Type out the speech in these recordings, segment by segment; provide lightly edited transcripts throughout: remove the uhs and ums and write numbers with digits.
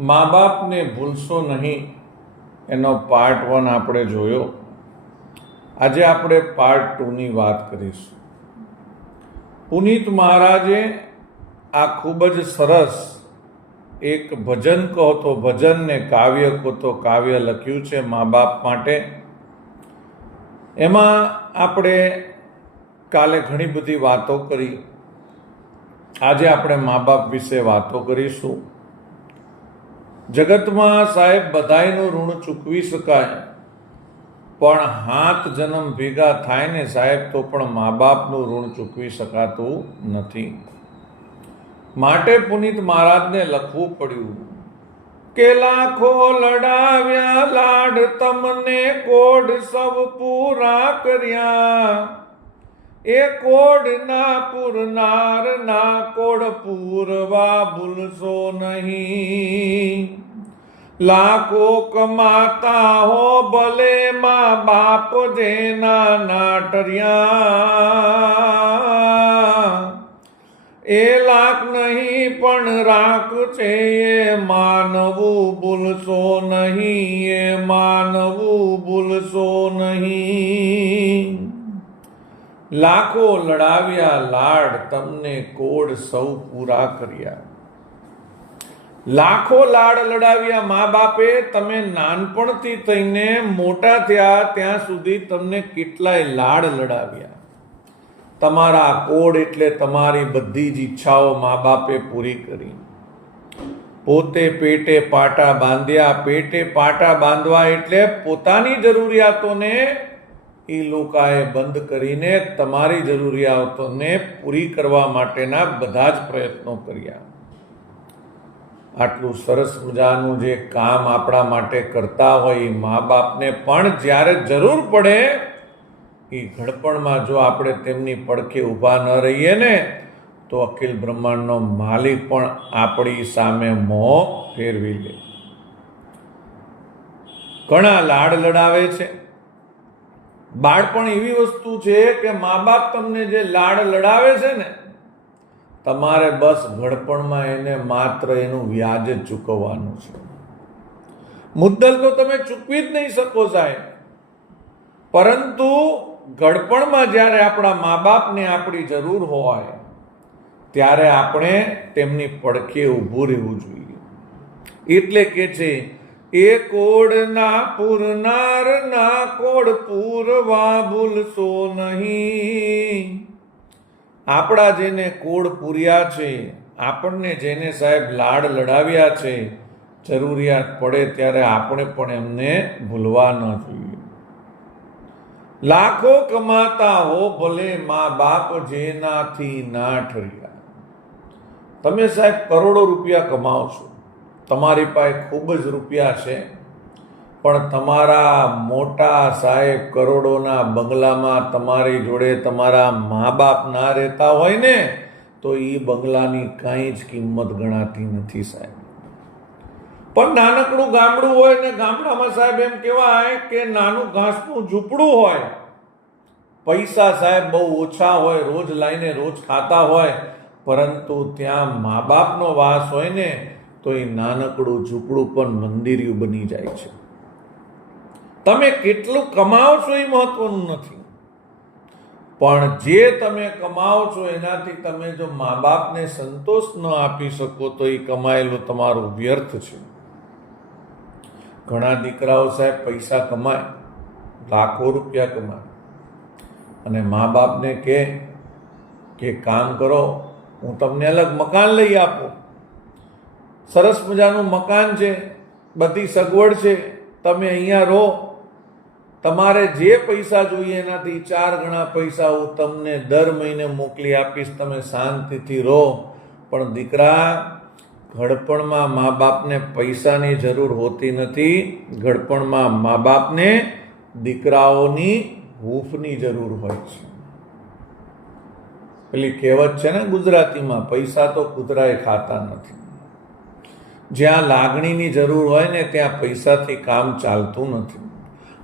મા બાપને ભૂલશો નહીં એનો પાર્ટ 1 આપણે જોયો. આજે આપણે પાર્ટ 2ની વાત કરીશું. પુનિત મહારાજે આ ખૂબ જ સરસ એક ભજન કહો તો ભજન ને કાવ્ય કહો તો કાવ્ય લખ્યું છે મા બાપ માટે. એમાં આપણે કાલે ઘણી બધી વાતો કરી. આજે આપણે મા બાપ વિશે વાતો કરીશું. જગતમાં સાહેબ બધાયનું ઋણ ચૂકવી શકાય, પણ હાથ જન્મ ભેગા થાય ને સાહેબ તો પણ મા બાપનું ઋણ ચૂકવી શકાતું નથી. માટે પુનિત મહારાજને લખવું પડ્યું કે લાખો લડાવ્યા લાડ તમને કોડ સૌ પૂરા કર્યા, એ કોડ ના પૂરનાર ના કોડ પૂરવા ભૂલશો નહીં. લાખો કમાતા હો ભલે માં બાપ જેના નાટરિયા, એ લાખ નહીં પણ રાખ છે એ માનવું ભૂલશો નહીં, એ માનવું ભૂલશો નહીં. લાખો લડાવ્યા લાડ તમને કોડ સૌ પૂરા કર્યા. લાખો લાડ લડાવ્યા મા બાપે. તમે નાનપણથી થઈને મોટા થયા ત્યાં સુધી તમને કેટલાય લાડ લડાવ્યા. તમારા કોડ એટલે તમારી બધી જ ઈચ્છાઓ મા બાપે પૂરી કરી. પોતે પેટે પાટા બાંધ્યા. પેટે પાટા બાંધવા એટલે પોતાની જરૂરિયાતોને એ લોકોએ બંધ કરીને તમારી જરૂરિયાતોને પૂરી કરવા માટેના બધા જ પ્રયત્નો કર્યા. આટલું સરસ મજાનું જે કામ આપણા માટે કરતા હોય મા બાપને પણ જ્યારે જરૂર પડે એ ઘડપણમાં જો આપણે તેમની પડખે ઊભા ન રહીએ ને તો અખિલ બ્રહ્માંડનો માલિક પણ આપણી સામે મોં ફેરવી લે. ઘણા લાડ લડાવે છે. બાળપણ એવી વસ્તુ છે કે મા બાપ તમને જે લાડ લડાવે છે ને, તમારે બસ ઘડપણમાં એને માત્ર એનું વ્યાજ જ ચૂકવવાનું છે. મુદ્દલ તો તમે ચૂકવી જ નહીં શકો સાહેબ, પરંતુ ઘડપણમાં જ્યારે આપણા મા બાપને આપણી જરૂર હોય ત્યારે આપણે તેમની પડખે ઊભું રહેવું જોઈએ. એટલે કે છે એ કોડ ના પૂરનાર ના કોડ પૂરવા ભૂલશો નહીં. આપણા જેને કોડ પૂર્યા છે, આપણને જેને સાહેબ લાડ લડાવ્યા છે, જરૂરિયાત પડે ત્યારે આપણે પણ એમને ભૂલવા ન જોઈએ. લાખો કમાતા હો ભલે મા બાપ જેનાથી ના ઠર્યા. તમે સાહેબ કરોડો રૂપિયા કમાઓ છો, તમારી પાસે ખૂબ જ રૂપિયા છે, પણ તમારા મોટા સાહેબ કરોડોના બંગલામાં તમારી જોડે તમારા મા બાપ ના રહેતા હોય ને તો એ બંગલાની કાંઈ જ કિંમત ગણાતી નથી સાહેબ. પણ નાનકડું ગામડું હોય ને ગામડામાં સાહેબ એમ કહેવાય કે નાનું ઘાસનું ઝૂંપડું હોય, પૈસા સાહેબ બહુ ઓછા હોય, રોજ લાઈને રોજ ખાતા હોય, પરંતુ ત્યાં મા બાપનો વાસ હોય ને તો એ નાનકડું ઝૂંપડું પણ મંદિર્યું બની જાય છે. તમે કેટલું કમાઓ છો એ મહત્વનું નથી, પણ જે તમે કમાઓ છો એનાથી તમે જો મા બાપને સંતોષ ન આપી શકો તો એ કમાયેલું તમારું વ્યર્થ છે. ઘણા દીકરાઓ સાહેબ પૈસા કમાય, લાખો રૂપિયા કમાય, અને મા બાપને કહે કે કામ કરો, હું તમને અલગ મકાન લઈ આપું. સરસ મજાનું મકાન છે, બધી સગવડ છે, તમે અહીંયા રહો, તમારે જે પૈસા જોઈએ એનાથી 4 ગણા પૈસા હું તમને દર મહિને મોકલી આપીશ, તમે શાંતિથી રહો. પણ દીકરા, ઘડપણમાં મા બાપને પૈસાની જરૂર હોતી નથી. ઘડપણમાં મા બાપને દીકરાઓની હૂંફની જરૂર હોય છે. પેલી કહેવત છે ને ગુજરાતીમાં, પૈસા તો કૂતરાએ ખાતા નથી. જ્યાં લાગણીની જરૂર હોય ને ત્યાં પૈસાથી કામ ચાલતું નથી,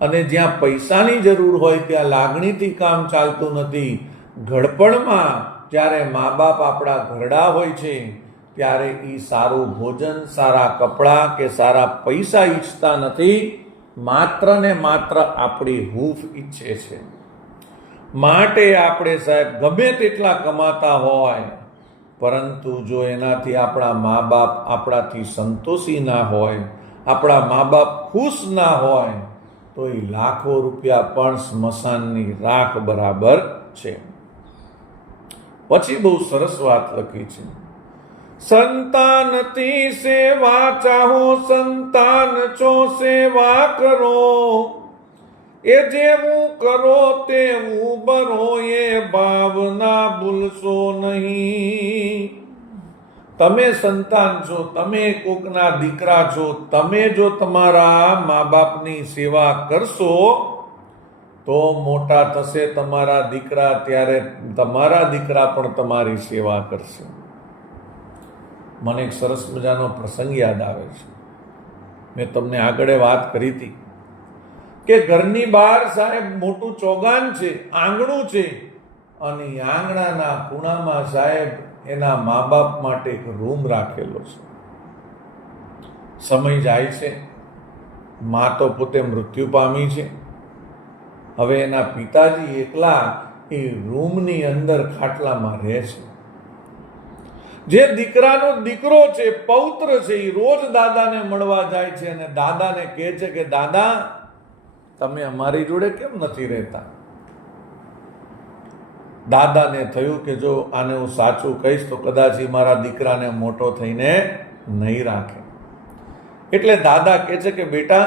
અને જ્યાં પૈસાની જરૂર હોય ત્યાં લાગણીથી કામ ચાલતું નથી. ઘડપણમાં જ્યારે મા બાપ આપણા ઘરડા હોય છે ત્યારે એ સારું ભોજન, સારા કપડાં કે સારા પૈસા ઈચ્છતા નથી, માત્ર ને માત્ર આપણી હૂંફ ઈચ્છે છે. માટે આપણે સાહેબ ગમે તેટલા કમાતા હોય, પરંતુ જો એનાથી આપણા મા બાપ આપણાથી સંતોષી ના હોય, આપણા મા બાપ ખુશ ના હોય, તો એ લાખો રૂપિયા પણ સ્મશાનની રાખ બરાબર છે. પછી બહુ સરસ વાત લખી છે, સંતાનતી સેવા ચાહો, સંતાન છો સેવા કરો, એ જેવું કરો તેવું બરો, એ ભાવના ભૂલશો નહીં. તમે સંતાન છો, તમે કોકના દીકરા છો, તમે જો તમારા મા બાપની સેવા કરશો તો મોટા થશે તમારા દીકરા, ત્યારે તમારા દીકરા પણ તમારી સેવા કરશે. મને એક સરસ મજાનો પ્રસંગ યાદ આવે છે. મેં તમને આગળ વાત કરી હતી કે ઘરની બહાર સાહેબ મોટું ચોગાન છે, આંગણું છે, અને આંગણાના ખૂણામાં સાહેબ એના મા બાપ માટે એક રૂમ રાખેલો છે. સમય જાય છે, મા તો પોતે મૃત્યુ પામી છે. હવે એના પિતાજી એકલા એ રૂમની અંદર ખાટલામાં રહે છે. જે દીકરાનો દીકરો છે, પૌત્ર છે, એ રોજ દાદાને મળવા જાય છે અને દાદાને કહે છે કે દાદા, તમે અમારી જોડે કેમ નથી રહેતા? દાદાને થયું કે જો આને હું સાચું કહીશ તો કદાચ એ મારા દીકરાને મોટો થઈને નહીં રાખે. એટલે દાદા કહે છે કે બેટા,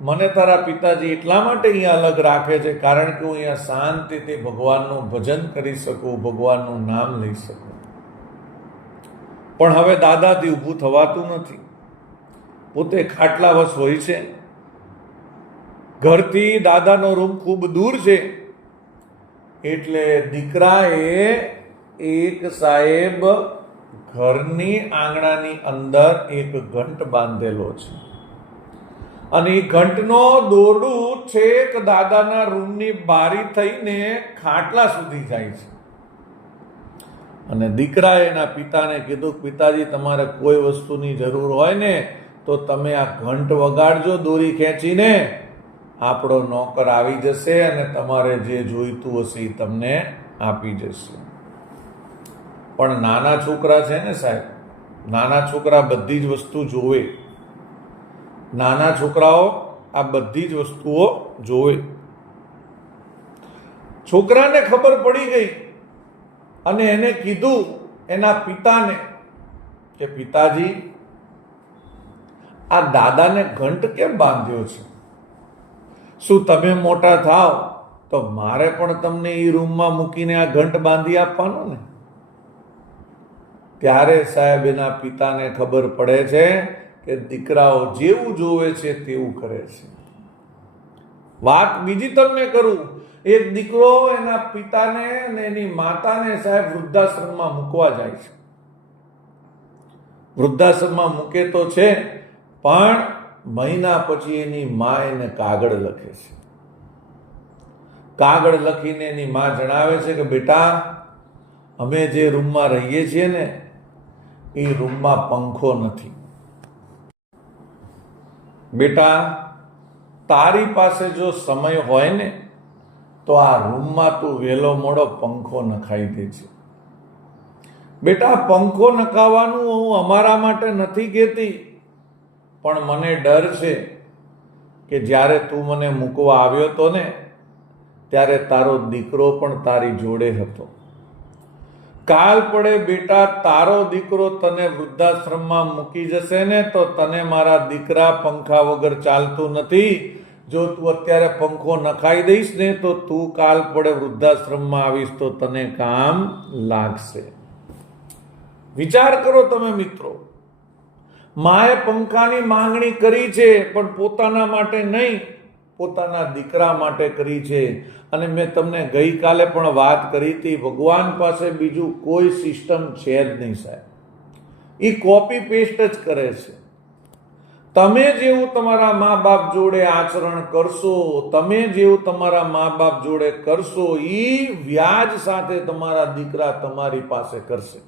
મને તારા પિતાજી એટલા માટે અહીંયા અલગ રાખે છે કારણ કે હું અહીંયા શાંતિથી ભગવાનનું ભજન કરી શકું, ભગવાનનું નામ લઈ શકું. પણ હવે દાદાથી ઊભું થવાતું નથી. પોતે ખાટલાવશ હોય છે, ઘરથી દાદાનો રૂમ ખૂબ દૂર છે. એટલે દીકરાએ એક સાહેબ ઘરની આંગણાની અંદર એક ઘંટ બાંધેલો છે, અને એ ઘંટનો દોરડું છેક દાદાના રૂમની બારી થઈને ખાટલા સુધી જાય છે. અને દીકરાએ એના પિતાને કીધું, પિતાજી તમારે કોઈ વસ્તુની જરૂર હોય ને તો તમે આ ઘંટ વગાડજો દોરી ખેંચીને, આપણો નોકર આવી જશે અને તમારે જે જોઈતું હશે એ તમને આપી જશે. પણ નાના છોકરા છે ને સાહેબ, નાના છોકરા બધી જ વસ્તુ જોવે. નાના છોકરાઓ આ બધી જ વસ્તુઓ જોવે. છોકરાને ખબર પડી ગઈ અને એને કીધું એના પિતાને કે પિતાજી, આ દાદાને ઘંટ કેમ બાંધ્યો છે? શું તમે મોટા થાવ તો મારે પણ તમને એ રૂમમાં મૂકીને આ ઘંટ બાંધી આપવાનો ને? ત્યારે સાહેબ એના પિતાને ખબર પડે છે કે દીકરાઓ જેવું જોવે છે તેવું કરે છે. વાત બીજી તમને કરું, એક દીકરો એના પિતાને અને એની માતાને સાહેબ વૃદ્ધાશ્રમમાં મૂકવા જાય છે. વૃદ્ધાશ્રમમાં મૂકે તો છે, પણ મહિના પછી એની મા એને કાગળ લખે છે. કાગળ લખીને એની મા જણાવે છે કે બેટા, અમે જે રૂમમાં રહીએ છીએ ને એ રૂમમાં પંખો નથી. બેટા, તારી પાસે જો સમય હોય ને તો આ રૂમમાં તું વહેલો મોડો પંખો નખાઈ દેજે. બેટા, પંખો નખાવાનું હું અમારા માટે નથી કહેતી, પણ મને ડર છે કે જ્યારે તું મને મૂકવા આવ્યો હતો ને ત્યારે તારો દીકરો પણ તારી જોડે હતો. કાલ પડે બેટા, તારો દીકરો તને વૃદ્ધાશ્રમમાં મૂકી જશે ને તો તને મારા દીકરા પંખા વગર ચાલતું નથી. જો તું અત્યારે પંખો નખાઈ દઈશ ને તો તું કાલ પડે વૃદ્ધાશ્રમમાં આવીશ તો તને કામ લાગશે. વિચાર કરો તમે મિત્રો, માએ પંખાની માંગણી કરી છે પણ પોતાના માટે નહીં, પોતાના દીકરા માટે કરી છે. અને મેં તમને ગઈકાલે પણ વાત કરી હતી, ભગવાન પાસે બીજું કોઈ સિસ્ટમ છે જ નહીં સાહેબ. એ કોપી પેસ્ટ જ કરે છે. તમે જેવું તમારા મા બાપ જોડે આચરણ કરશો, તમે જેવું તમારા મા બાપ જોડે કરશો, એ વ્યાજ સાથે તમારા દીકરા તમારી પાસે કરશે.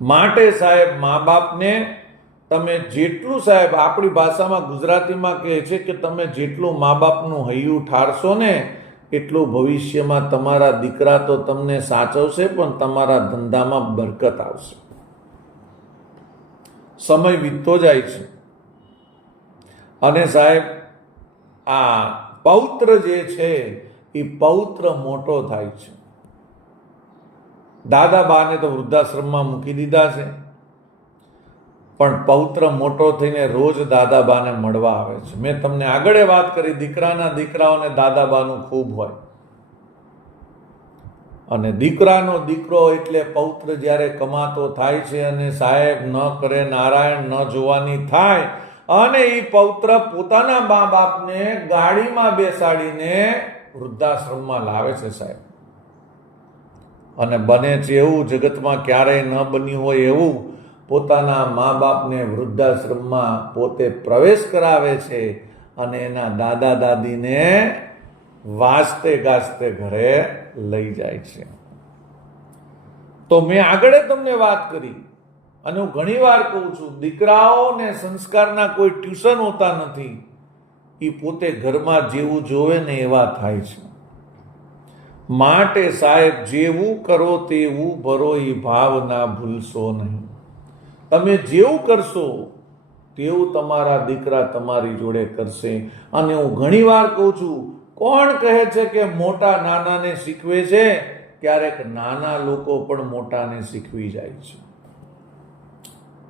માટે સાહેબ મા બાપને તમે જેટલું, સાહેબ આપણી ભાષામાં ગુજરાતીમાં કહે છે કે તમે જેટલું મા બાપનું હૈયું ઠારશો ને એટલું ભવિષ્યમાં તમારા દીકરા તો તમને સાચવશે, પણ તમારા ધંધામાં બરકત આવશે. સમય વીતતો જાય છે અને સાહેબ આ પૌત્ર જે છે એ પૌત્ર મોટો થાય છે. દાદા બાને તો વૃદ્ધાશ્રમમાં મૂકી દીધા છે, પણ પૌત્ર મોટો થઈને રોજ દાદા બાને મળવા આવે છે. મેં તમને આગળ વાત કરી, દીકરાના દીકરાઓને દાદા બાનું ખૂબ હોય, અને દીકરાનો દીકરો એટલે પૌત્ર જ્યારે કમાતો થાય છે અને સાહેબ ન કરે નારાયણ ન જોવાની થાય, અને એ પૌત્ર પોતાના મા બાપને ગાડીમાં બેસાડીને વૃદ્ધાશ્રમમાં લાવે છે સાહેબ. અને બને છે એવું, જગતમાં ક્યારેય ન બન્યું હોય એવું, પોતાના મા બાપને વૃદ્ધાશ્રમમાં પોતે પ્રવેશ કરાવે છે અને એના દાદા દાદીને વાજતે ગાજતે ઘરે લઈ જાય છે. તો મેં આગળ તમને વાત કરી, અને હું ઘણી વાર કહું છું, દીકરાઓને સંસ્કારના કોઈ ટ્યુશન હોતા નથી, એ પોતે ઘરમાં જેવું જોવે ને એવા થાય છે. માટે સાહેબ જેવું કરો તેવું ભરો, એ ભાવના ભૂલશો નહીં. તમે જેવું કરશો તેવું તમારા દીકરા તમારી જોડે કરશે. અને હું ઘણી વાર કહું છું, કોણ કહે છે કે મોટા નાનાને શીખવે છે? ક્યારેક નાના લોકો પણ મોટાને શીખવી જાય છે.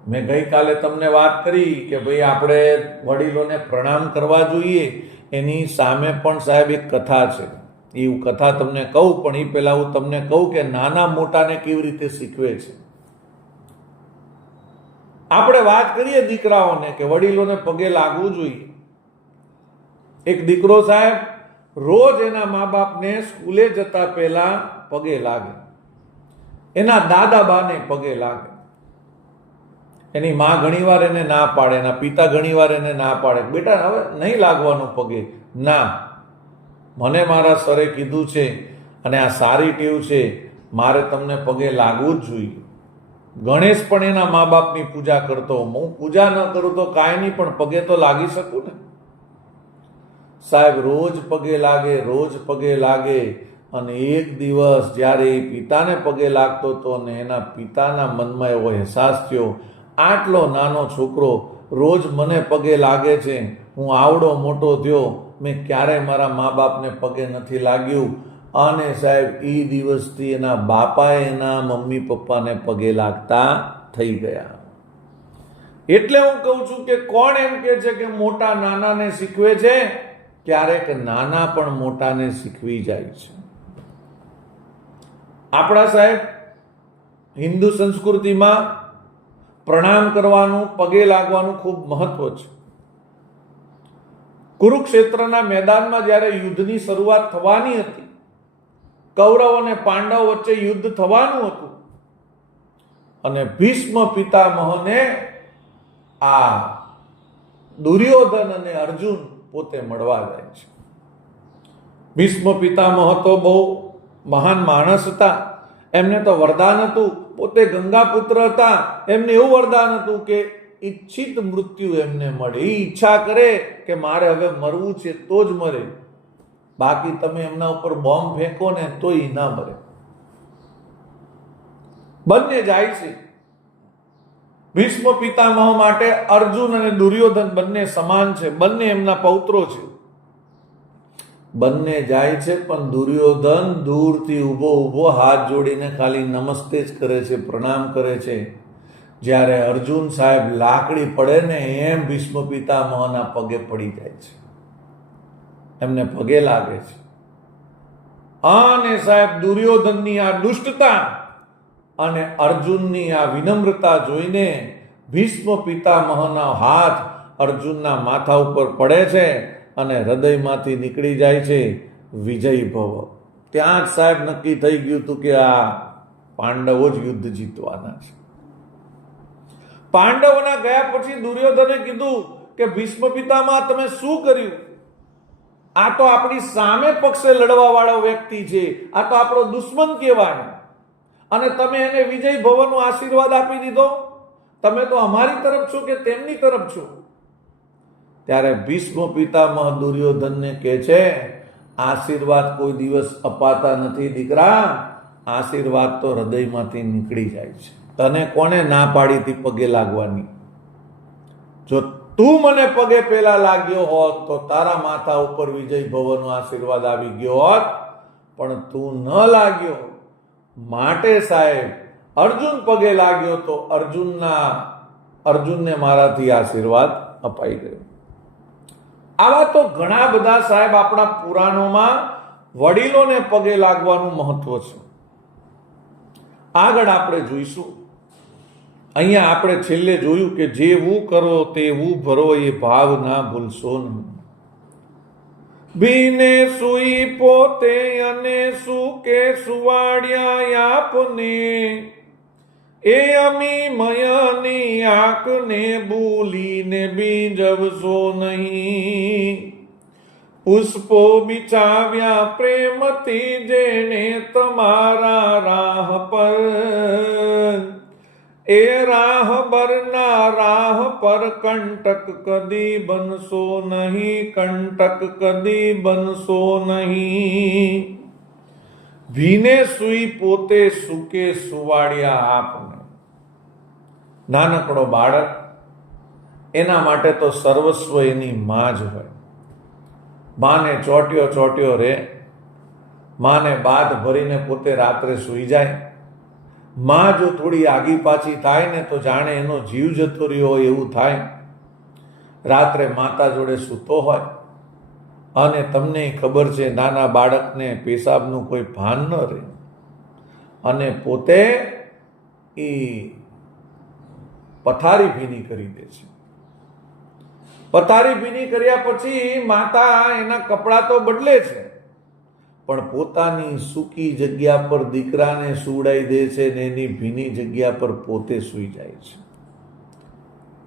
મેં ગઈકાલે તમને વાત કરી કે ભાઈ આપણે વડીલોને પ્રણામ કરવા જોઈએ, એની સામે પણ સાહેબ એક કથા છે. એ કથા તમને કહું, પણ એ પહેલા હું તમને કહું કે નાના મોટાને કેવી રીતે શીખવે છે. આપણે વાત કરીએ દીકરાઓને કે વડીલોને પગે લાગવું જોઈએ. એક દીકરો સાહેબ રોજ એના મા બાપને સ્કૂલે જતા પહેલા પગે લાગે, એના દાદા બાને પગે લાગે. એની માં ઘણીવાર એને ના પાડે, એના પિતા ઘણીવાર એને ના પાડે, બેટા હવે નહીં લાગવાનું પગે. ના, મને મારા સરે કીધું છે અને આ સારી ટેવ છે, મારે તમને પગે લાગવું જ જોઈએ. ગણેશ પણ એના મા બાપની પૂજા કરતો, હું પૂજા ન કરું તો કાંઈ નહીં, પણ પગે તો લાગી શકું ને. સાહેબ રોજ પગે લાગે, રોજ પગે લાગે, અને એક દિવસ જ્યારે એ પિતાને પગે લાગતો હતો અને એના પિતાના મનમાં એવો અહેસાસ થયો, આટલો નાનો છોકરો રોજ મને પગે લાગે છે, હું આવડો મોટો થયો, મેં ક્યારેય મારા મા બાપને પગે નથી લાગ્યું. અને સાહેબ એ દિવસથી એના બાપાએ એના મમ્મી પપ્પાને પગે લાગતા થઈ ગયા. એટલે હું કહું છું કે કોણ એમ કે છે કે મોટા નાનાને શીખવે છે? ક્યારેક નાના પણ મોટાને શીખવી જાય છે. આપણા સાહેબ હિન્દુ સંસ્કૃતિમાં પ્રણામ કરવાનું, પગે લાગવાનું ખૂબ મહત્વ છે. કુરુક્ષેત્રના મેદાનમાં જ્યારે યુદ્ધની શરૂઆત થવાની હતી, કૌરવ અને પાંડવ વચ્ચે યુદ્ધ થવાનું હતું, અને ભીષ્મ પિતામહને આ દુર્યોધન અને અર્જુન પોતે મળવા જાય છે. ભીષ્મ પિતામહ તો બહુ મહાન માણસ હતા, એમને તો વરદાન હતું, પોતે ગંગાપુત્ર હતા, એમને એવું વરદાન હતું કે ઈચ્છિત મૃત્યુ એમને મળે. એ ઈચ્છા કરે કે મારે હવે મરવું છે તો જ મરે, બાકી તમે એમના ઉપર બોમ્બ ફેંકો ને તો એ ના મરે. બંને જાય છે. ભીષ્મ પિતામહ માટે અર્જુન અને દુર્યોધન બંને સમાન છે, બંને એમના પૌત્રો છે. બંને જાય છે, પણ દુર્યોધન દૂરથી ઊભો ઊભો હાથ જોડીને ખાલી નમસ્તે જ કરે છે, પ્રણામ કરે છે. જ્યારે અર્જુન સાહેબ લાકડી પડે ને એમ ભીષ્મ પિતામહના પગે પડી જાય છે, એમને પગે લાગે છે. અને સાહેબ દુર્યોધનની આ દુષ્ટતા અને અર્જુનની આ વિનમ્રતા જોઈને ભીષ્મ પિતામહના હાથ અર્જુનના માથા ઉપર પડે છે અને હૃદયમાંથી નીકળી જાય છે વિજય ભવ. ત્યાં જ સાહેબ નક્કી થઈ ગયું હતું કે આ પાંડવો જ યુદ્ધ જીતવાના છે. પાંડવોના ગયા પછી દુર્યોધને કીધું કે ભીષ્મ પિતામહ તમે શું કર્યું? આ તો આપણી સામે પક્ષે લડવા વાળો વ્યક્તિ છે, આ તો આપણો દુશ્મન કહેવાય, અને તમે એને વિજય ભવનનો આશીર્વાદ આપી દીધો. તમે તો અમારી તરફ છો કે તેમની તરફ છો? ત્યારે ભીષ્મ પિતામહ દુર્યોધનને કહે છે, આશીર્વાદ કોઈ દિવસ અપાતા નથી દીકરા, આશીર્વાદ તો હૃદયમાંથી નીકળી જાય છે. તને કોને ના પાડી હતી પગે લાગવાની? જો તું મને પગે પેલા લાગ્યો હોત તો તારા માથા ઉપર વિજય ભવનનો આશીર્વાદ આવી ગયો હોત, પણ તું ન લાગ્યો. માટે સાહેબ અર્જુન પગે લાગ્યો તો અર્જુનને મારાથી આશીર્વાદ અપાઈ ગયો. આવા તો ઘણા બધા સાહેબ આપણા પુરાણોમાં વડીલોને પગે લાગવાનું મહત્વ છે. આગળ આપણે જોઈશું. અહીંયા આપણે છેલ્લે જોયું કે જેવું કરો તેવું ભરો, એ ભાવ ના ભૂલશો નહીં. ભીને સુઈ પોતે અને સુકે સુવાડ્યા આપને, એ અમી મયની આંખને ભૂલીને બીજવશો નહીં. પુષ્પો બિછાવ્યા પ્રેમથી જેણે તમારા રાહ પર, એ રાહબરના રાહ પર કંટક કદી બનશો નહીં, કંટક કદી બનશો નહીં. ભીને સુઈ પોતે સુકે સુવાડ્યા આપને. નાનકડો બાળક, એના માટે તો સર્વસ્વ એની માં જ હોય. માને ચોટ્યો રે, માને બાદ ભરીને પોતે રાત્રે સૂઈ જાય. માં જો થોડી આગી પાછી થાય ને તો જાણે એનો જીવ જતો રહ્યો હોય એવું થાય. રાત્રે માતા જોડે સૂતો હોય અને તમને ખબર છે નાના બાળકને પેશાબનું કોઈ ભાન ન રહે, અને પોતે એ પથારી ભીની કરી દે છે. પથારી ભીની કર્યા પછી માતા એના કપડાં તો બદલે છે, પણ પોતાની સૂકી જગ્યા પર દીકરાને સુવડાવી દે છે ને એની ભીની જગ્યા પર પોતે સૂઈ જાય છે.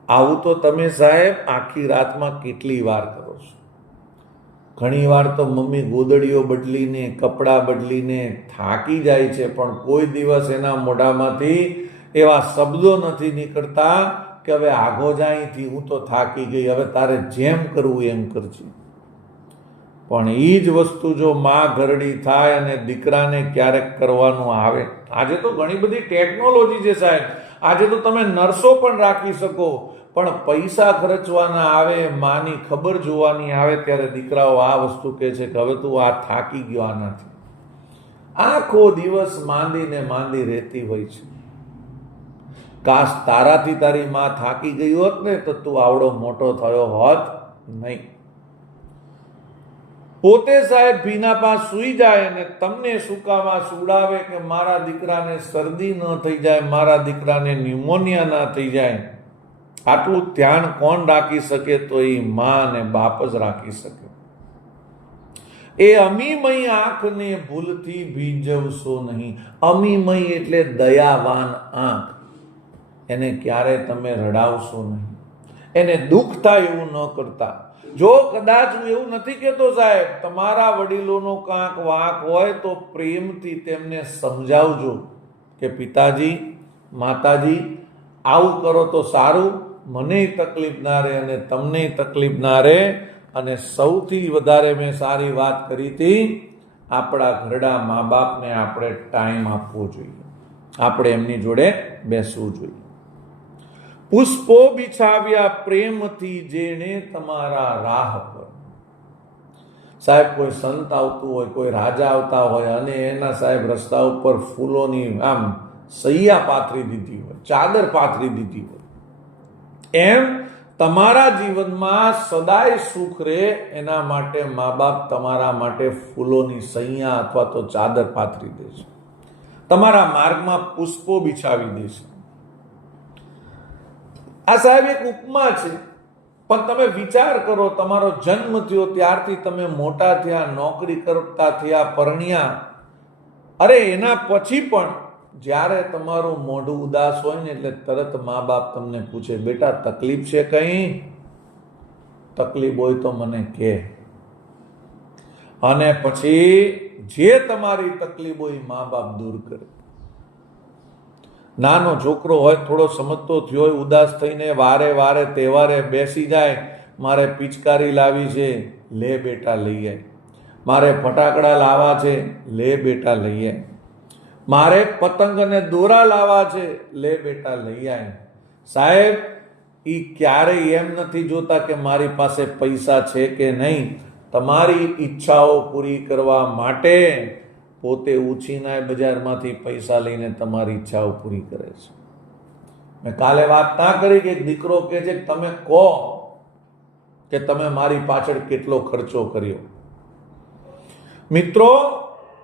આવું તો તમે સાહેબ આખી રાતમાં કેટલી વાર કરો છો? ઘણી વાર તો મમ્મી ગોદડીઓ બદલીને કપડાં બદલીને થાકી જાય છે, પણ કોઈ દિવસ એના મોઢામાંથી એવા શબ્દો નથી નીકળતા કે હવે આગો જાયથી, હું તો થાકી ગઈ, હવે તારે જેમ કરવું એમ કરજે. પણ એ જ વસ્તુ જો માં ઘરડી થાય અને દીકરાને ક્યારેક કરવાનું આવે. આજે તો ઘણી બધી ટેકનોલોજી છે સાહેબ. આજે તો તમે નર્સો પણ રાખી શકો, પણ પૈસા ખર્ચવાના આવે, માની ખબર જોવાની આવે ત્યારે દીકરાઓ આ વસ્તુ કહે છે કે હવે તું આ થાકી ગયો આનાથી. આખો દિવસ માંદી રહેતી હોય છે. કાશ તારાથી તારી માં થાકી ગઈ હોત ને તો તું આવડો મોટો થયો હોત નહીં. પોતે સાહેબ ભીના પાસ સૂઈ જાય અને તમને સૂકામાં સુવડાવે કે મારા દીકરાને શરદી ન થઈ જાય, મારા દીકરાને ન્યુમોનિયા ના થઈ જાય. આટલું ધ્યાન કોણ રાખી શકે? તો એ માં અને બાપ જ રાખી શકે. એ અમીમય આંખને ભૂલથી ભીંજવશો નહીં. અમીમય એટલે દયાવાન આંખ. એને ક્યારે તમે રડાવશો નહીં, એને દુઃખ થાય એવું ન કરતા. જો કદાચ હું એવું નથી કહેતો સાહેબ, તમારા વડીલોનો કાંક વાંક હોય તો પ્રેમથી તેમને સમજાવજો કે પિતાજી, માતાજી, આવું કરો તો સારું, મને તકલીફ ના રહે અને તમને તકલીફ ના રહે. અને સૌથી વધારે મેં સારી વાત કરી હતી, આપણા ઘરડા મા બાપને આપણે ટાઈમ આપવો જોઈએ, આપણે એમની જોડે બેસવું જોઈએ. પુષ્પો બિછાવ્યા પ્રેમથી જેણે તમારા રાહ પર. સાહેબ કોઈ સંત આવતું હોય, કોઈ રાજા આવતા હોય અને એના સાહેબ રસ્તા ઉપર ફૂલોની આમ સૈયા પાથરી દીધી હોય, ચાદર પાથરી દીધી હોય, એમ તમારા જીવનમાં સદાય સુખ રહે એના માટે મા બાપ તમારા માટે ફૂલોની સૈયા અથવા તો ચાદર પાથરી દે છે, તમારા માર્ગમાં પુષ્પો બિછાવી દે છે. આ સાહેબ એક ઉપમા છે, પણ તમે વિચાર કરો, તમારો જન્મ થયો ત્યારથી તમે મોટા થયા, નોકરી કરતા થયા, પરણ્યા, અરે એના પછી પણ જ્યારે તમારું મોઢું ઉદાસ હોય ને એટલે તરત મા બાપ તમને પૂછે, બેટા તકલીફ છે કઈ? તકલીફ હોય તો મને કહે. અને પછી જે તમારી તકલીફ હોય મા બાપ દૂર કરે. નાનો છોકરો હોય, થોડો સમજતો થયો હોય, ઉદાસ થઈને વારે વારે તહેવારે બેસી જાય, મારે પિચકારી લાવી છે, લે બેટા લઈ આય. મારે ફટાકડા લાવવા છે, લે બેટા લઈ આય. મારે પતંગ અને દોરા લાવવા છે, લે બેટા લઈ આય. સાહેબ, એ ક્યારેય એમ નથી જોતા કે મારી પાસે પૈસા છે કે નહીં. તમારી ઈચ્છાઓ પૂરી કરવા માટે પોતે ઉછીનાય બજારમાંથી પૈસા લઈને તમારી ઈચ્છાઓ પૂરી કરે છે. મેં કાલે વાત ના કરી કે એક દીકરો કહે છે, તમે કહો કે તમે મારી પાછળ કેટલો ખર્ચો કર્યો. મિત્રો,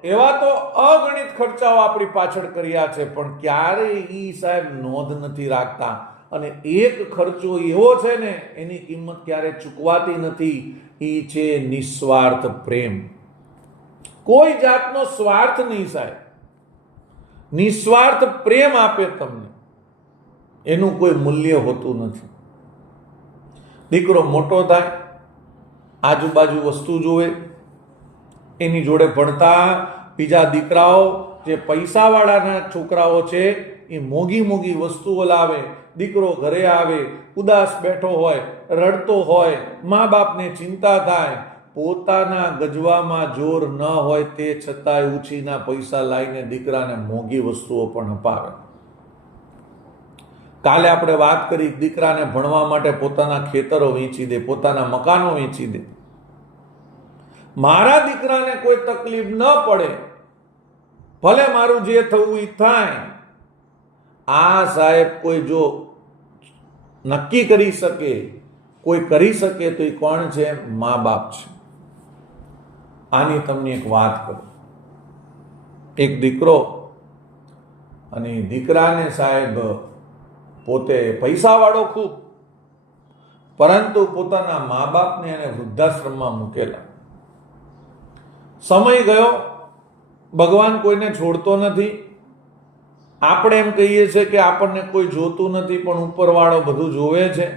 એવા તો અગણિત ખર્ચાઓ આપણી પાછળ કર્યા છે, પણ ક્યારેય ઈ સાહેબ નોંધ નથી રાખતા. અને એક ખર્ચો એવો છે ને, એની કિંમત ક્યારે ચૂકવાતી નથી. ઈ છે નિસ્વાર્થ પ્રેમ. કોઈ જાતનો સ્વાર્થ નહીં સાહેબ. નિસ્વાર્થ પ્રેમ આપે તમને, એનું કોઈ મૂલ્ય હોતું નથી. દીકરો મોટો થાય, આજુબાજુ વસ્તુ જોવે, એની જોડે ભણતા બીજા દીકરાઓ જે પૈસાવાળાના છોકરાઓ છે એ મોંઘી મોંઘી વસ્તુઓ લાવે. દીકરો ઘરે આવે, ઉદાસ બેઠો હોય, રડતો હોય, મા બાપને ચિંતા થાય. પોતાના ગજવામાં જોર ન હોય તે છતાંય ઉછીના પૈસા લાવીને દીકરાને મોંઘી વસ્તુઓ પણ અપાવે. કાલે આપણે વાત કરી, દીકરાને ભણવા માટે પોતાના ખેતરો વેચી દે, પોતાના મકાનો વેચી દે. મારા દીકરાને કોઈ તકલીફ ન પડે, ભલે મારું જે થવું એ થાય. આ સાહેબ કોઈ જો નક્કી કરી શકે, કોઈ કરી શકે તો એ કોણ છે? મા બાપ છે. આની તમને એક વાત કરું. એક દીકરો અને દીકરાને સાહેબ પોતે પૈસાવાળો ખૂબ, પરંતુ પોતાના મા બાપને એને વૃદ્ધાશ્રમમાં મૂકેલા. સમય ગયો, ભગવાન કોઈને છોડતો નથી. આપણે એમ કહીએ છીએ કે આપણને કોઈ જોતું નથી, પણ ઉપરવાળો બધું જોવે છે.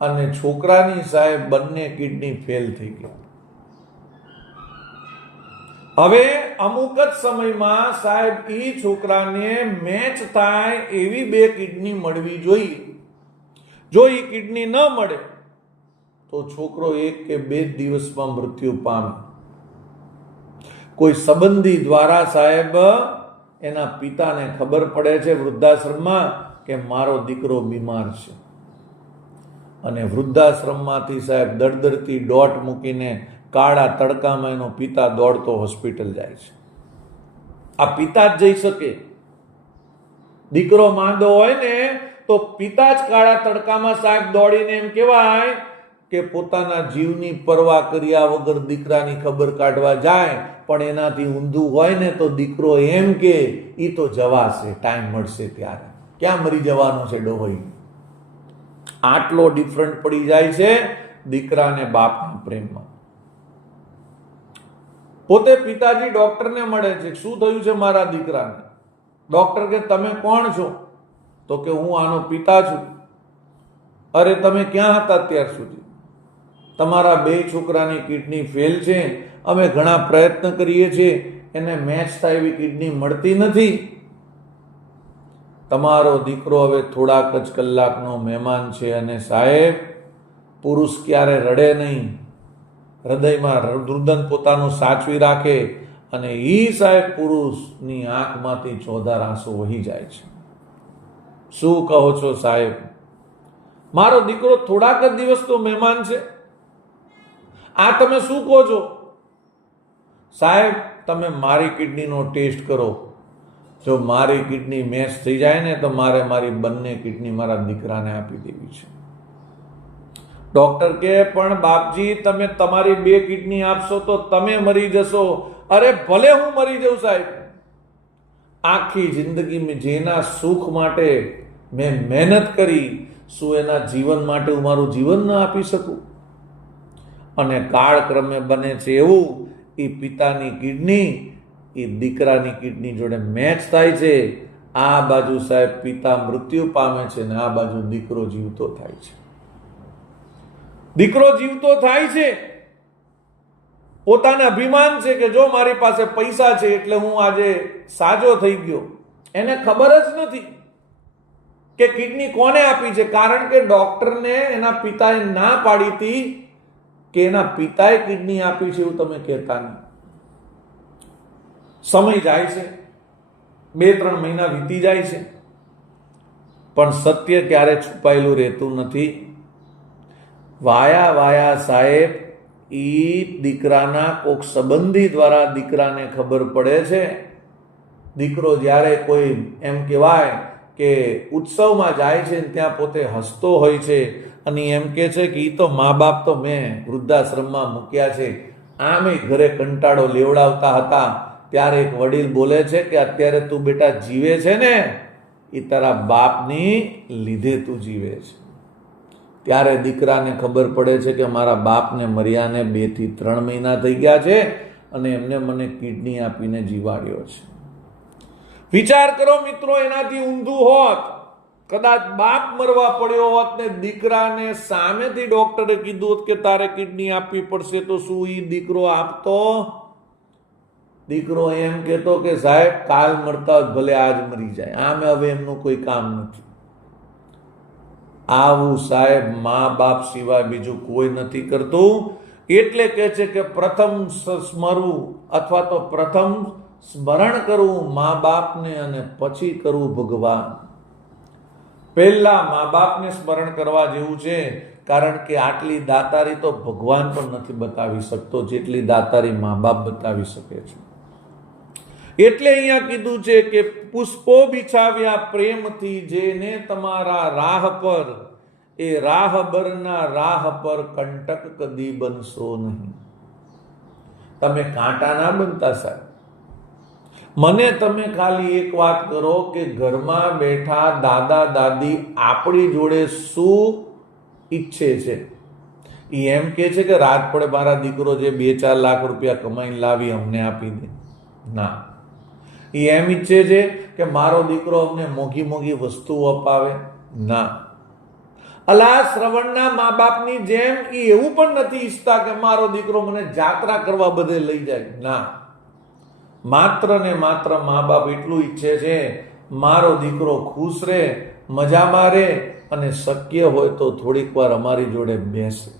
અને છોકરાની સાહેબ બંને કિડની ફેલ થઈ ગઈ. હવે અમુક જ સમયમાં સાહેબ એ છોકરાને મેચ થાય એવી 2 કિડની મળવી જોઈએ. જો એ કિડની ન મળે તો છોકરો 1 કે 2 દિવસમાં મૃત્યુ પામે. કોઈ સંબંધી દ્વારા સાહેબ એના પિતાને ખબર પડે છે વૃદ્ધાશ્રમમાં કે મારો દીકરો બીમાર છે, અને વૃદ્ધાશ્રમમાંથી સાહેબ દળદળતી ડોટ મૂકીને કાળા તડકામાં એનો પિતા દોડતો હોસ્પિટલ જાય છે. આ પિતા જ જઈ શકે. દીકરો માંદો હોય ને તો પિતા જ કાળા તડકામાં સાહેબ દોડીને એમ કહેવાય કે પોતાના જીવની પરવા કર્યા વગર દીકરાની ખબર કાઢવા જાય. પણ એનાથી ઊંધું હોય ને તો દીકરો એમ કે ઈ તો જવાશે, ટાઈમ મળશે ત્યારે. ક્યાં મરી જવાનો છે ડોહોઈ? આટલો ડિફરન્ટ પડી જાય છે દીકરાને બાપના પ્રેમમાં. પોતે પિતાજી ડોક્ટરને મળે છે, શું થયું છે મારા દીકરાને? ડોક્ટર કે તમે કોણ છો? તો કે હું આનો પિતા છું. અરે તમે ક્યાં હતા અત્યાર સુધી? તમારા 2 છોકરાની કિડની ફેલ છે, અમે ઘણા પ્રયત્ન કરીએ છીએ, એને મેચ થાય એવી કિડની મળતી નથી. તમારો દીકરો હવે થોડાક જ કલાકનો મહેમાન છે. અને સાહેબ, પુરુષ ક્યારે રડે નહીં, હૃદયમાં રુદન પોતાનું સાચવી રાખે, અને ઈ સાહેબ પુરુષની આંખમાંથી ચોધાર આંસુ વહી જાય છે. શું કહો છો સાહેબ? મારો દીકરો થોડાક જ દિવસનો મહેમાન છે, આ તમે શું કહો છો? સાહેબ, તમે મારી કિડનીનો ટેસ્ટ કરો. જો મારી કિડની મેચ થઈ જાય ને તો મારે મારી બંને કિડની મારા દીકરાને આપી દેવી છે. ડોક્ટર કે પણ બાપજી, તમે તમારી 2 કિડની આપશો તો તમે મરી જશો. અરે ભલે હું મરી જાઉં સાહેબ, આખી જિંદગી જેના સુખ માટે મેં મહેનત કરી, શું એના જીવન માટે હું મારું જીવન ન આપી શકું? અને કાળક્રમે બને છે એવું, એ પિતાની કિડની એ દીકરાની કિડની જોડે મેચ થાય છે. આ બાજુ સાહેબ પિતા મૃત્યુ પામે છે ને આ બાજુ દીકરો જીવતો થાય છે. દીકરો જીવતો થાય છે, પોતાને અભિમાન છે કે જો મારી પાસે પૈસા છે એટલે હું આજે સાજો થઈ ગયો. એને ખબર જ નથી કે કિડની કોને આપી છે, કારણ કે ડોક્ટરને એના પિતાએ ના પાડી હતી કે એના પિતાએ કિડની આપી છે એવું તમે કહેતા નહીં. સમય જાય છે, 2-3 મહિના વીતી જાય છે, પણ સત્ય ક્યારે છુપાયેલું રહેતું નથી. વાયા સાહેબ ઈ દીકરાના કોક સંબંધી દ્વારા દીકરાને ખબર પડે છે. દીકરો જ્યારે કોઈ એમ કહેવાય કે ઉત્સવમાં જાય છે ત્યાં પોતે હસતો હોય છે અને એમ કે છે કે ઈ તો મા બાપ તો મેં વૃદ્ધાશ્રમમાં મૂક્યા છે, આમે ઘરે કંટાળો લેવડાવતા હતા. ત્યારે એક વડીલ બોલે છે કે અત્યારે તું બેટા જીવે છે ને એ તારા બાપની લીધે તું જીવે છે. ત્યારે દીકરાને ખબર પડે છે કે મારા બાપને મર્યાને 2 થી 3 મહિના થઈ ગયા છે અને એમને મને કિડની આપીને જીવાડ્યો છે. વિચાર કરો મિત્રો, એનાથી ઊંધું હોત, કદાચ બાપ મરવા પડ્યો હોત ને દીકરાને સામેથી ડોક્ટરે કીધું હોત કે તારે કિડની આપવી પડશે, તો શું ઈ દીકરો આપતો? દીકરો એમ કહેતો કે સાહેબ કાલ મરતા હોય ભલે આજ મરી જાય, આમે હવે એમનું કોઈ કામ નથી. આવું સાહેબ મા બાપ સિવાય બીજું કોઈ નથી કરતું. એટલે કે છે કે પ્રથમ સ્મરવું અથવા તો પ્રથમ સ્મરણ કરવું મા બાપને અને પછી કરવું ભગવાન. પહેલા મા બાપને સ્મરણ કરવા જેવું છે, કારણ કે આટલી દાતારી તો ભગવાન પણ નથી બતાવી શકતો જેટલી દાતારી મા બાપ બતાવી શકે છે. એટલે અહીંયા કીધું છે કે પુષ્પો બિછાવ્યા પ્રેમથી જેને તમારા રાહ પર, એ રાહબરના રાહ પર કંટક કદી બનશો નહીં. તમે કાંટા ના બનતા સાહેબ. મને તમે ખાલી એક વાત કરો કે ઘરમાં બેઠા દાદા દાદી આપણી જોડે શું ઈચ્છે છે? એ એમ કે છે કે રાત પડે મારા દીકરો જે 2-4 લાખ રૂપિયા કમાઈને લાવી અમને આપી દે? ના. એ એમ ઈચ્છે છે કે મારો દીકરો અમને મોંઘી મોંઘી વસ્તુઓ અપાવે? ના. અલા શ્રવણના મા બાપની જેમ એ એવું પણ નથી ઈચ્છતા કે મારો દીકરો મને જાત્રા કરવા બધે લઈ જાય. ના. માત્ર ને માત્ર મા બાપ એટલું ઈચ્છે છે મારો દીકરો ખુશ રહે, મજામાં રહે અને શક્ય હોય તો થોડીક વાર અમારી જોડે બેસે.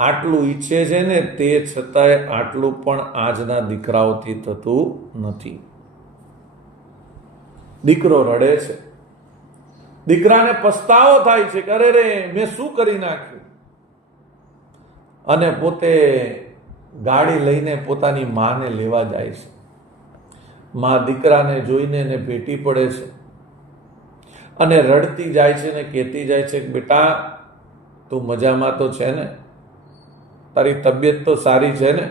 આટલું ઈચ્છે છે ને, તે છતાંય આટલું પણ આજના દીકરાઓથી થતું નથી. દીકરો રડે છે, દીકરાને પસ્તાવો થાય છે કે અરે રે મેં શું કરી નાખ્યું, અને પોતે ગાડી લઈને પોતાની માને લેવા જાય છે. માં દીકરાને જોઈને એને ભેટી પડે છે અને રડતી જાય છે ને કહેતી જાય છે કે બેટા તું મજામાં તો છે ને, તારી તબિયત તો સારી છે ને?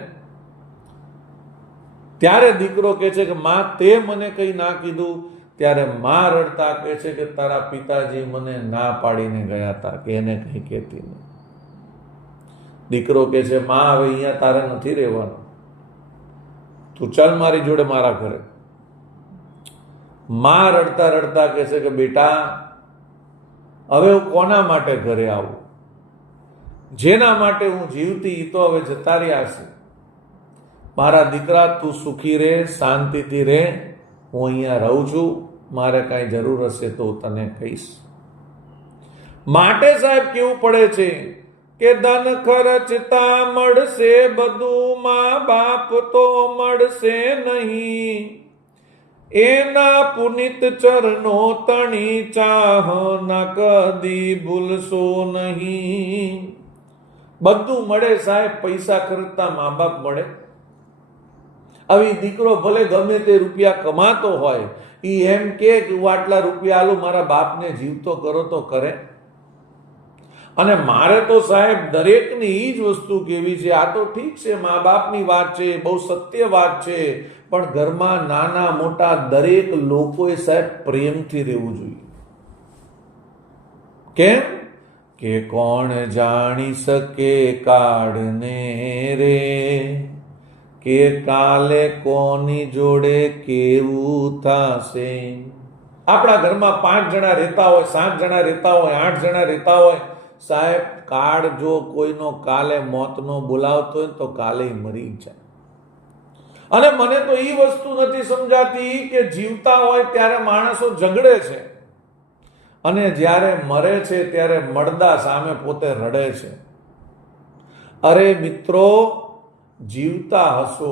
ત્યારે દીકરો કહે છે કે માં તે મને કંઈ ના કીધું. ત્યારે માં રડતા કહે છે કે તારા પિતાજી મને ના પાડીને ગયા હતા કે એને કંઈ કહેતી નહીં. દીકરો કહે છે માં હવે અહીંયા તારે નથી રહેવાનું, તું ચાલ મારી જોડે મારા ઘરે. માં રડતા રડતા કહે છે કે બેટા હવે હું કોના માટે ઘરે આવું? જેના માટે હું જીવતી એ તો હવે જતા રહ્યા છે. મારા દીકરા તું સુખી રહે, શાંતિથી રહે, હું અહીંયા રહું છું, મારે કાંઈ જરૂર હશે તો તને કહીશ. માટે સાહેબ કેવું પડે છે કે ધન ખર્ચતા મળશે બધું, મા બાપ તો મળશે નહીં. એના પુનિત ચરણો તણી ચાહ ના કદી ભૂલશો નહીં. બધું મળે સાહેબ, પૈસા ખર્ચતા મા બાપ મળે. આવી દીકરો ભલે ગમે તે રૂપિયા કમાતો હોય, એ એમ કે હું આટલા રૂપિયા આલું મારા બાપને જીવતો કરો તો કરે. અને મારે તો સાહેબ દરેકની એ જ વસ્તુ કેવી છે. આ તો ઠીક છે, મા બાપની વાત છે, બહુ સત્ય વાત છે, પણ ઘરમાં નાના મોટા દરેક લોકોએ સાહેબ પ્રેમથી રહેવું જોઈએ. કેમ કે કોણ જાણી શકે કાળને રે, કે કાલે કોની જોડે કેવું થશે. આપણા ઘરમાં 5 જણા રહેતા હોય, 7 જણા રહેતા હોય, 8 જણા રહેતા હોય, સાહેબ કાળ જો કોઈનો કાલે મોતનો બોલાવતો હોય તો કાલે મરી જાય. અને મને તો એ વસ્તુ નથી સમજાતી કે જીવતા હોય ત્યારે માણસો ઝઘડે છે અને જ્યારે મરે છે ત્યારે મળદા સામે પોતે રડે છે. અરે મિત્રો, જીવતા હસો,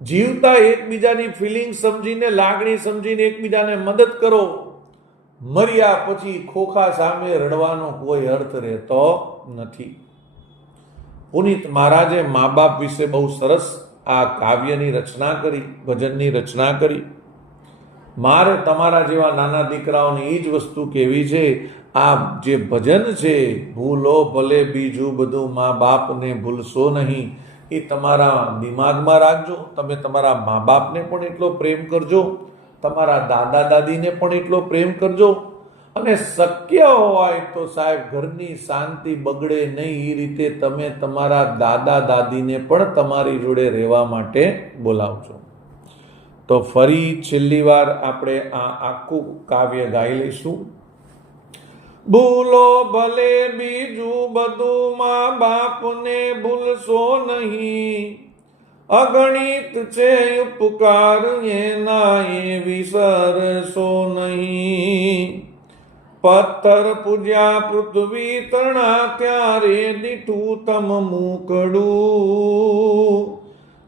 જીવતા એકબીજાની ફિલિંગ સમજીને, લાગણી સમજીને એકબીજાને મદદ કરો. મર્યા પછી ખોખા સામે રડવાનો કોઈ અર્થ રહેતો નથી. પુનિત મહારાજે મા બાપ વિશે બહુ સરસ આ કાવ્યની રચના કરી, ભજનની રચના કરી. મારે તમારા જેવા નાના દીકરાઓને એ જ વસ્તુ કહેવી છે. આ જે ભજન છે, ભૂલો ભલે બીજું બધું, મા બાપને ભૂલશો નહીં, એ તમારા દિમાગમાં રાખજો. તમે તમારા મા બાપને પણ એટલો પ્રેમ કરજો, તમારા દાદા દાદીને પણ એટલો પ્રેમ કરજો. અને શક્ય હોય તો સાહેબ ઘરની શાંતિ બગડે નહીં એ રીતે તમે તમારા દાદા દાદીને પણ તમારી જોડે રહેવા માટે બોલાવજો. તો ફરી છેલ્લી વાર આપણે આ આખું કાવ્ય ગાઈ લઈશું. ભૂલો ભલે બીજું બધું, મા બાપને ભૂલશો નહીં, અગણિત છે ઉપકાર એના એ વિસરશો નહીં. પથ્થર પૂજ્યા પૃથ્વી તણા, ત્યારે દીઠું તમ મૂકડું,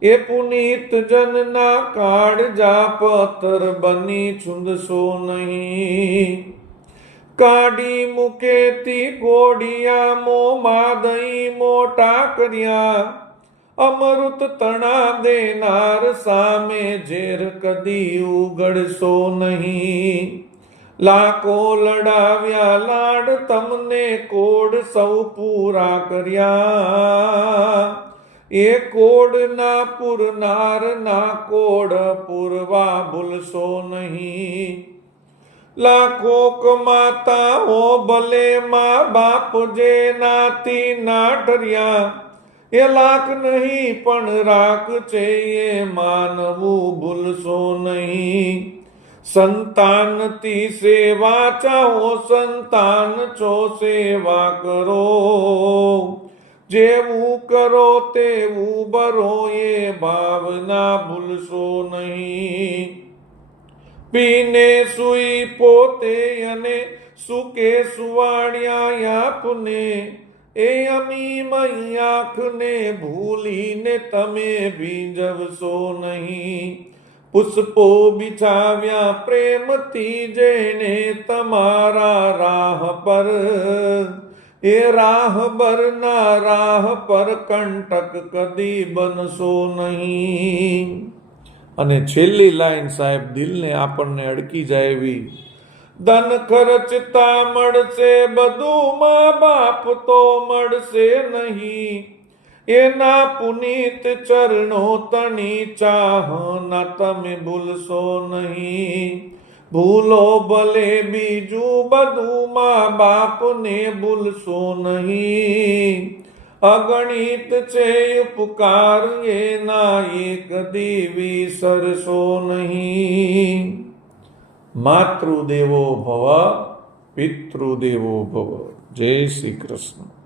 એ પુનિત જનના કાળજા પથ્થર બની છૂંદશો નહીં. કાઢી મૂકેતી ગોડિયા મોમાં દહીં મોટા કર્યા, અમૃત તણા દેનાર સામે ઝેર કદી ઉગડશો નહીં. લાખો લડાવ્યા લાડ તમને કોડ સૌ પૂરા કર્યા, એ કોડ ના પૂરનાર ના કોડ પૂરવા ભૂલશો નહીં. લાખો કમાતા હો ભલે મા બાપ જે નાતી ના ડર્યા, એ લાખ નહીં પણ રાખ છે એ માનવું ભૂલશો નહીં. સંતાનથી સેવા ચાહો, સંતાન છો સેવા કરો, જેવું કરો તેવું બરો એ ભાવના ભૂલશો નહીં. પીને સુઈ પોતે અને સુકે સુવાડ્યા આપને, એ અમી મહી આંખને ભૂલીને તમે ભીંજવશો નહીં. પુષ્પો બિછાવ્યા પ્રેમથી જેણે તમારા રાહ પર, એ રાહબર ના રાહ પર કંટક કદી બનશો નહીં. અને છેલ્લી લાઈન સાહેબ દિલને આપણને અડકી જાય એવી. ધન ખર્ચતા મળશે બધું, મા બાપ તો મળશે નહીં, એના પુનિત ચરણો તણી ચાહના તમે ભૂલશો નહીં. ભૂલો ભલે બીજું બધું, મા બાપને ભૂલશો નહીં, અગણિત છે ઉપકાર એના એ કદી વિસરશો નહીં. માતૃદેવો ભવ, પિતૃદેવો ભવ. જય શ્રી કૃષ્ણ.